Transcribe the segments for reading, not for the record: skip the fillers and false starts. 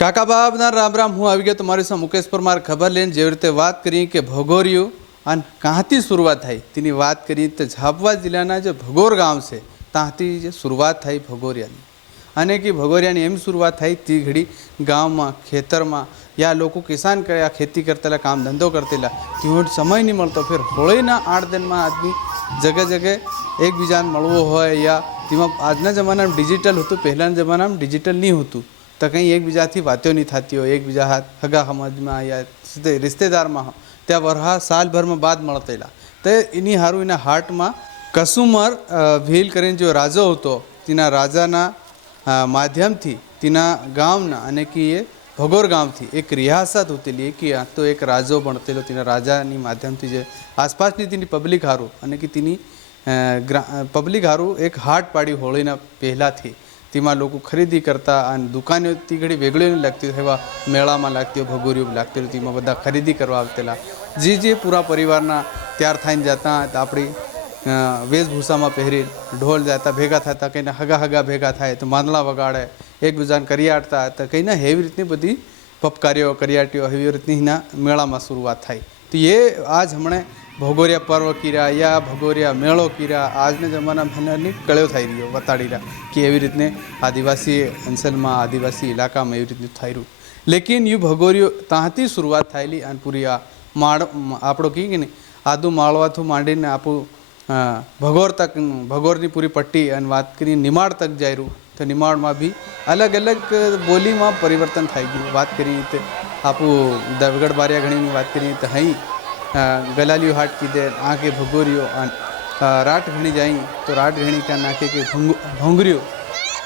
કાકા બાબના રામ રામ હું આવી ગયો તમારી સામે મુકેશ પરમાર ખબર લઈને જેવી રીતે વાત કરી કે ભગોરિયું અને કાંથી શરૂઆત થઈ તેની વાત કરી તો ઝાબવા જિલ્લાના જે ભગોર ગામ છે ત્યાંથી જે શરૂઆત થઈ ભગોરિયાની અને કે ભગોરિયાની એમ શરૂઆત થઈ તી ઘડી ગામમાં ખેતરમાં या लोग किसान करे खेती करतेला काम धंधो करतेला त्यो समय नहीं મળતો फिर होळीना 8 दिन में आदमी जगह जगह एक बीजा મળવો હોય या તેમાં આજના જમાનામાં ડિજિટલ હતું પહેલાના જમાનામાં ડિજિટલ નહીં હતું तो कहीं एक बीजाथी वातो नहीं थती हो एक बीजा हाथ हगा समझ में या रिश्तेदार में त्या वरहा साल भर में बाद मळतेला तो इनी हारू इना हाट में कसुमर भील करीने जो राजो होतो तीना राजाना माध्यम थी तीना गामना अने कि ये भगोर गाम थी एक रियासत होती कि तो एक राजो बनतेलो तीना राजानी माध्यम थी जे आसपासनी तीनी पब्लिक हारू अने कि तीनी पब्लिक हारू एक हाट पाड़ी होळीना पहला थी तेमा लोग खरीदी करता और दुकाने ती घड़ी वेगळी लगती एवं मेला में लगती भगोरियों लगती तेमा बधा खरीदी करवा आवतेला जी जी पूरा परिवारना तैयार थईने जाता अपनी वेशभूषा में पहरी ढोल जाता भेगा था कहीं हगा हगा भेगा थाय तो मांदला वगाड़े एक बीजाने करियाड़ता तो कहीं हेवी रीतनी बधी पपकारियों करियाटियों हेवी रीतनी मेला में शुरुआत थी। तो ये आज हमने भगोरिया पर्व कीरा या भगोरिया मेड़ो कीरा आजने जमाना में कळ्यो थी रह्यो बताड़ी रहा कि एवी रीतने आदिवासी अंचल में आदिवासी इलाका में एवी रीतने थी रह्यु लेकिन यू भगोरियो तांती शुरुआत थयेली अने पूरी आ माड़ आपणो कहीए ने आदू माळवाथू मांडीने आपू भगोर तक भगोरनी पूरी पट्टी अने वात करीए निमाड़ तक जायरू तो निमाड़ में भी अलग अलग बोली में परिवर्तन थई गयुं बात करीए तो आपू देवगढ़ बारिया घणी बात करीए तो हई गलालियो हाट कीधे आके भगोरियो राट घणी जाई तो राट घणी का नाखे के भोंगरियो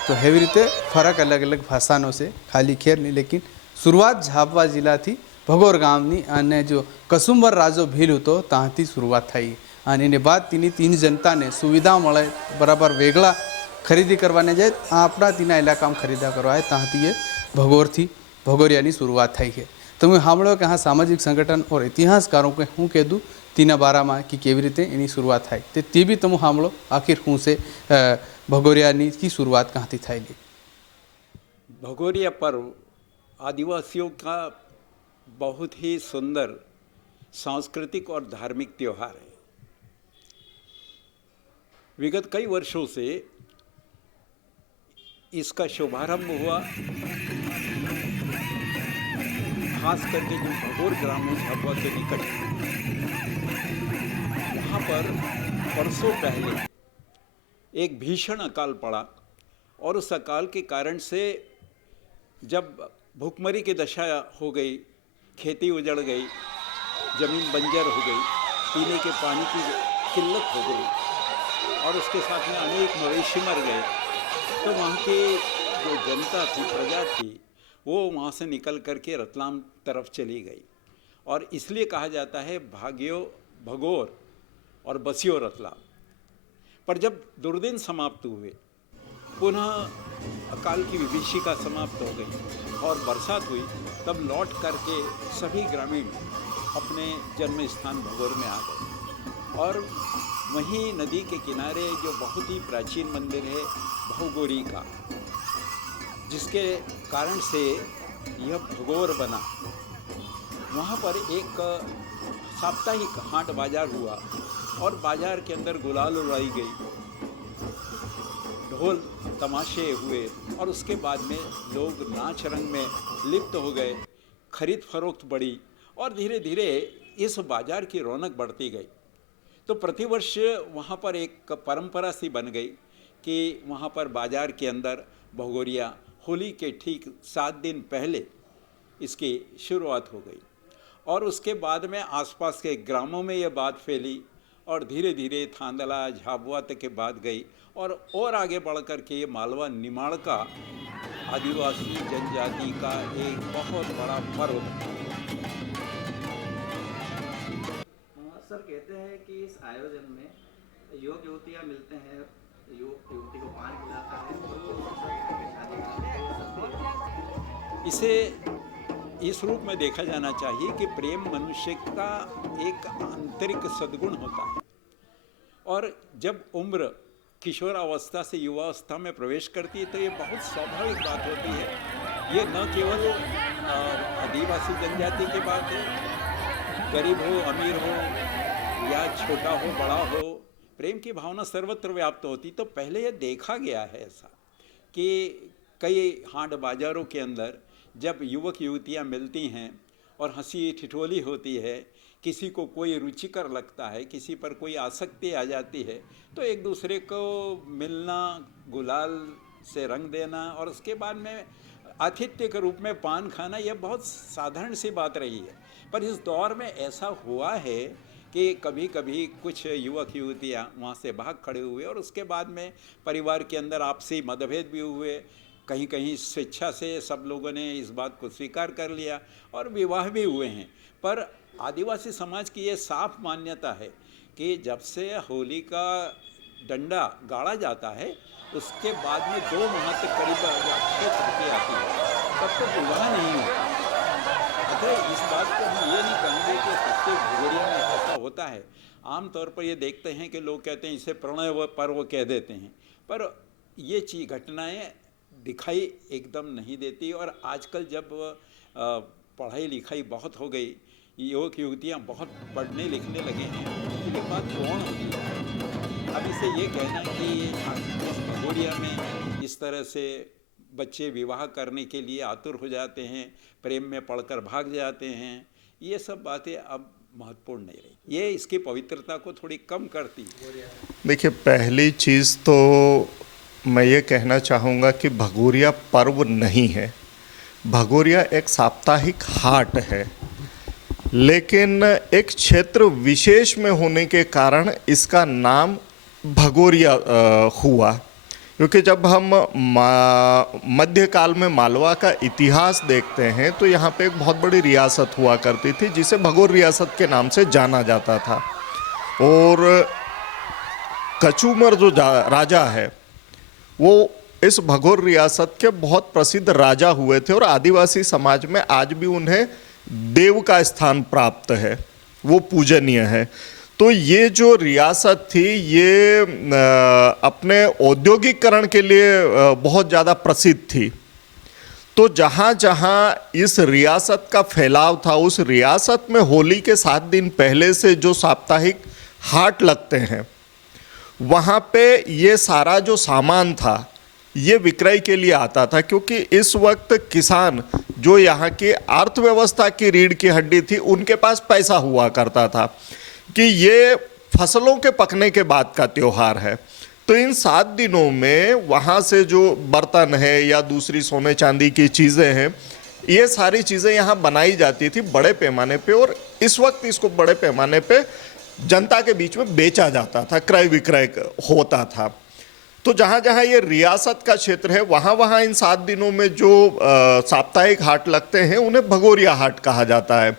तो हेवी रीते फरक अलग अलग भाषाओं से खाली खेर नहीं लेकिन शुरुआत झाबवा जिला थी भगोर गामनी अने जो कसुंबर राजो भील होतो तांती शुरुआत थई अने एने बाद तीन जनता ने सुविधा मळे बराबर वेगळा खरीदी करवाने जाए आपड़ा तीना इलाका में खरीदा करवाए तांती ये भगोर थी भगोरियानी शुरुआत थई है। तो मैं सामळ्यो कि हाँ सामाजिक संगठन और इतिहासकारों के हूँ कह दूँ तीना बारा में कि केवी रीते एनी शुरुआत थाय तो ती भी तमु सामळो आखिर हूँ से भगोरियानी की शुरुआत कहाँथी थयेली। भगोरिया पर्व आदिवासियों का बहुत ही सुंदर सांस्कृतिक और धार्मिक त्यौहार है। विगत कई वर्षों से इसका शुभारंभ हुआ खास करके जो भगोर ग्राम है झाबुआ के निकट वहाँ पर परसों पहले एक भीषण अकाल पड़ा और उस अकाल के कारण से जब भूखमरी की दशा हो गई खेती उजड़ गई ज़मीन बंजर हो गई पीने के पानी की किल्लत हो गई और उसके साथ में अनेक मवेशी मर गए तो वहाँ की जो जनता थी प्रजा थी वो वहाँ से निकल करके रतलाम तरफ चली गई और इसलिए कहा जाता है भाग्यो भगोर और बसियो रतलाम। पर जब दुर्दिन समाप्त हुए पुनः अकाल की विभीषिका समाप्त हो गई और बरसात हुई तब लौट करके सभी ग्रामीण अपने जन्म स्थान भगोर में आ गए और वहीं नदी के किनारे जो बहुत ही प्राचीन मंदिर है भगोरी का जिसके कारण से यह भगोर बना वहाँ पर एक साप्ताहिक हाट बाजार हुआ और बाजार के अंदर गुलाल उड़ाई गई ढोल तमाशे हुए और उसके बाद में लोग नाच रंग में लिप्त हो गए खरीद फरोख्त बढ़ी और धीरे धीरे इस बाजार की रौनक बढ़ती गई। तो प्रतिवर्ष वहाँ पर एक परंपरा सी बन गई कि वहाँ पर बाजार के अंदर भगोरिया होली के ठीक 7 दिन पहले इसकी शुरुआत हो गई और उसके बाद में आसपास के ग्रामों में ये बात फैली और धीरे धीरे थांदला झाबुआ तक के बात गई और आगे बढ़ कर के ये मालवा निमाड़ का आदिवासी जनजाति का एक बहुत बड़ा पर्व है। सर कहते हैं कि इस आयोजन में युवक युवतियाँ मिलते हैं युवक युवती को पान खिलाता है इसे इस रूप में देखा जाना चाहिए कि प्रेम मनुष्य का एक आंतरिक सद्गुण होता है और जब उम्र किशोरावस्था से युवावस्था में प्रवेश करती है तो ये बहुत स्वाभाविक बात होती है ये न केवल आदिवासी जनजाति की बात है, गरीब हो अमीर हो या छोटा हो बड़ा हो, प्रेम की भावना सर्वत्र व्याप्त होती। तो पहले ये देखा गया है ऐसा कि कई हाट बाज़ारों के अंदर जब युवक युवतियां मिलती हैं और हंसी ठिठोली होती है, किसी को कोई रुचिकर लगता है, किसी पर कोई आसक्ति आ जाती है, तो एक दूसरे को मिलना, गुलाल से रंग देना और उसके बाद में आतिथ्य के रूप में पान खाना, यह बहुत साधारण सी बात रही है। पर इस दौर में ऐसा हुआ है कि कभी कभी कुछ युवक युवतियाँ वहाँ से भाग खड़े हुए और उसके बाद में परिवार के अंदर आपसी मतभेद भी हुए, कहीं कहीं स्वेच्छा से सब लोगों ने इस बात को स्वीकार कर लिया और विवाह भी हुए हैं। पर आदिवासी समाज की ये साफ मान्यता है कि जब से होली का डंडा गाड़ा जाता है उसके बाद में 2 माह तक करीब अक्षय तृतीया आती है, तब तक विवाह नहीं होता। अतः इस बात को हम ये नहीं कहेंगे कि प्रत्येक भगोरिया में ऐसा होता है। आमतौर पर ये देखते हैं कि लोग कहते हैं इसे प्रणय व पर्व कह देते हैं, पर ये चीज़ घटनाएं दिखाई एकदम नहीं देती। और आजकल जब पढ़ाई लिखाई बहुत हो गई, युवक युवतियाँ बहुत पढ़ने लिखने लगे हैं, तो ये बात कौन होती है। अब इसे ये कहना कि भगोरिया में इस तरह से बच्चे विवाह करने के लिए आतुर हो जाते हैं, प्रेम में पड़कर भाग जाते हैं, ये सब बातें अब महत्वपूर्ण नहीं रही। ये इसकी पवित्रता को थोड़ी कम करती है। देखिए, पहली चीज़ तो मैं ये कहना चाहूँगा कि भगोरिया पर्व नहीं है, भगोरिया एक साप्ताहिक हाट है, लेकिन एक क्षेत्र विशेष में होने के कारण इसका नाम भगोरिया हुआ। क्योंकि जब हम मध्यकाल में मालवा का इतिहास देखते हैं तो यहाँ पे एक बहुत बड़ी रियासत हुआ करती थी जिसे भगोर रियासत के नाम से जाना जाता था। और कचूमर जो राजा है वो इस भगोर रियासत के बहुत प्रसिद्ध राजा हुए थे और आदिवासी समाज में आज भी उन्हें देव का स्थान प्राप्त है, वो पूजनीय है। तो ये जो रियासत थी ये अपने औद्योगिकरण के लिए बहुत ज़्यादा प्रसिद्ध थी। तो जहाँ जहाँ इस रियासत का फैलाव था, उस रियासत में होली के 7 दिन पहले से जो साप्ताहिक हाट लगते हैं, वहाँ पे ये सारा जो सामान था ये विक्रय के लिए आता था। क्योंकि इस वक्त किसान जो यहाँ की अर्थव्यवस्था की रीढ़ की हड्डी थी, उनके पास पैसा हुआ करता था कि ये फसलों के पकने के बाद का त्यौहार है। तो इन 7 दिनों में वहाँ से जो बर्तन है या दूसरी सोने चांदी की चीज़ें हैं, ये सारी चीज़ें यहाँ बनाई जाती थी बड़े पैमाने पे, और इस वक्त इसको बड़े पैमाने पे जनता के बीच में बेचा जाता था, क्रय विक्रय होता था। तो जहाँ जहाँ ये रियासत का क्षेत्र है वहाँ वहाँ इन 7 दिनों में जो साप्ताहिक हाट लगते हैं उन्हें भगोरिया हाट कहा जाता है।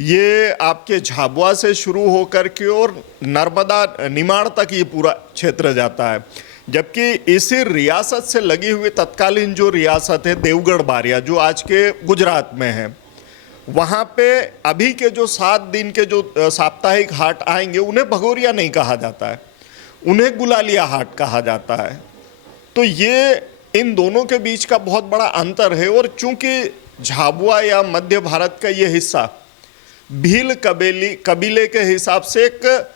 ये आपके झाबुआ से शुरू होकर के और नर्मदा निमाड़ तक ये पूरा क्षेत्र जाता है। जबकि इसी रियासत से लगी हुई तत्कालीन जो रियासत है देवगढ़ बारिया, जो आज के गुजरात में है, वहाँ पे अभी के जो 7 दिन के जो साप्ताहिक हाट आएंगे उन्हें भगोरिया नहीं कहा जाता है, उन्हें गुलालिया हाट कहा जाता है। तो ये इन दोनों के बीच का बहुत बड़ा अंतर है। और चूंकि झाबुआ या मध्य भारत का ये हिस्सा भील कबीले के हिसाब से एक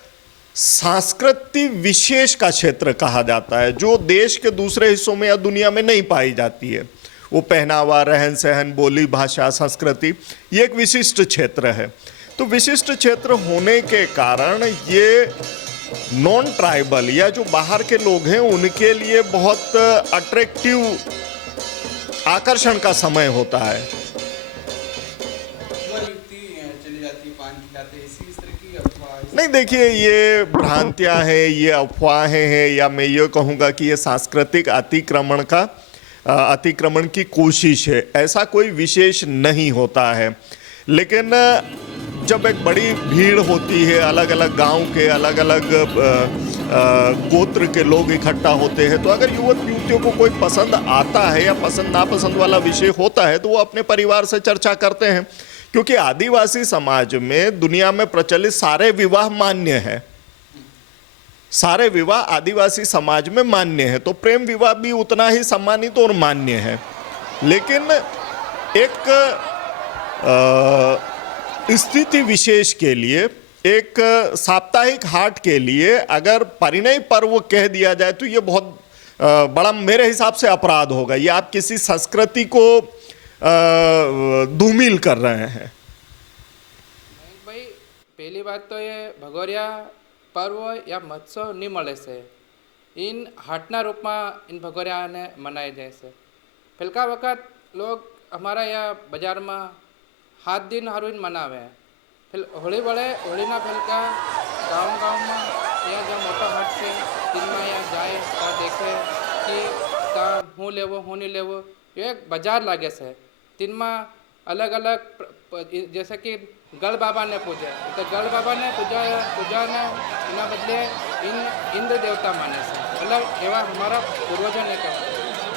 संस्कृति विशेष का क्षेत्र कहा जाता है, जो देश के दूसरे हिस्सों में या दुनिया में नहीं पाई जाती है। वो पहनावा, रहन सहन, बोली, भाषा, संस्कृति, ये एक विशिष्ट क्षेत्र है। तो विशिष्ट क्षेत्र होने के कारण ये नॉन ट्राइबल या जो बाहर के लोग हैं उनके लिए बहुत अट्रैक्टिव आकर्षण का समय होता है। नहीं, देखिए, ये भ्रांतियां हैं, ये अफवाहें हैं, या मैं ये कहूँगा कि ये सांस्कृतिक अतिक्रमण की कोशिश है। ऐसा कोई विशेष नहीं होता है। लेकिन जब एक बड़ी भीड़ होती है, अलग अलग गांव के अलग अलग गोत्र के लोग इकट्ठा होते हैं, तो अगर युवक युवतियों को कोई पसंद आता है या पसंद नापसंद वाला विषय होता है तो वो अपने परिवार से चर्चा करते हैं। क्योंकि आदिवासी समाज में दुनिया में प्रचलित सारे विवाह मान्य है, सारे विवाह आदिवासी समाज में मान्य है, तो प्रेम विवाह भी उतना ही सम्मानित और मान्य है। लेकिन एक स्थिति विशेष के लिए, एक साप्ताहिक हाट के लिए अगर परिणय पर्व कह दिया जाए तो ये बहुत बड़ा मेरे हिसाब से अपराध होगा। ये आप किसी संस्कृति को धूमिल कर रहे हैं। भाई पहली बात तो ये भगोरिया पर्व या महोत्सव नहीं મળે છે। इन हाटना रूप में इन भगोरिया ने मनाए जाए से। पहलका वक्त लोग हमारा यहाँ बाजार में 7 दिन हारून मनावे। फिर होली बड़े होली ना पहलका गाँव में यहाँ जो मोटा हाट से दिन में यहाँ जाए और देखे कि ता हूँ लेवो हूँ नहीं लेवो, ये एक बाजार लागे से। दिन में अलग अलग जैसे कि गढ़ बाबा ने पूजे तो गढ़ बाबा ने पूजा ने इना बदले इंद्र देवता माने से। मतलब एवं हमारा पूर्वजों ने कहा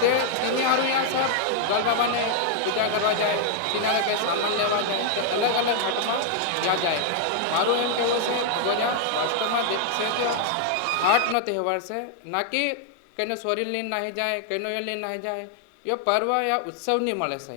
ते तीन हारू यहाँ सब गढ़ बाबा ने पूजा करवा जाए, तीनारे कहीं सामान लेवा जाए तो अलग अलग हट में जा जाए। मारू एम कहवो से भगोरिया वास्तव में से तो हाटनो तहेवार से, ना कि कहीं सोरी लीन नहीं जाए कहीं ये लीन नहीं जाए। ये पर्व या उत्सव नहीं મળે છે।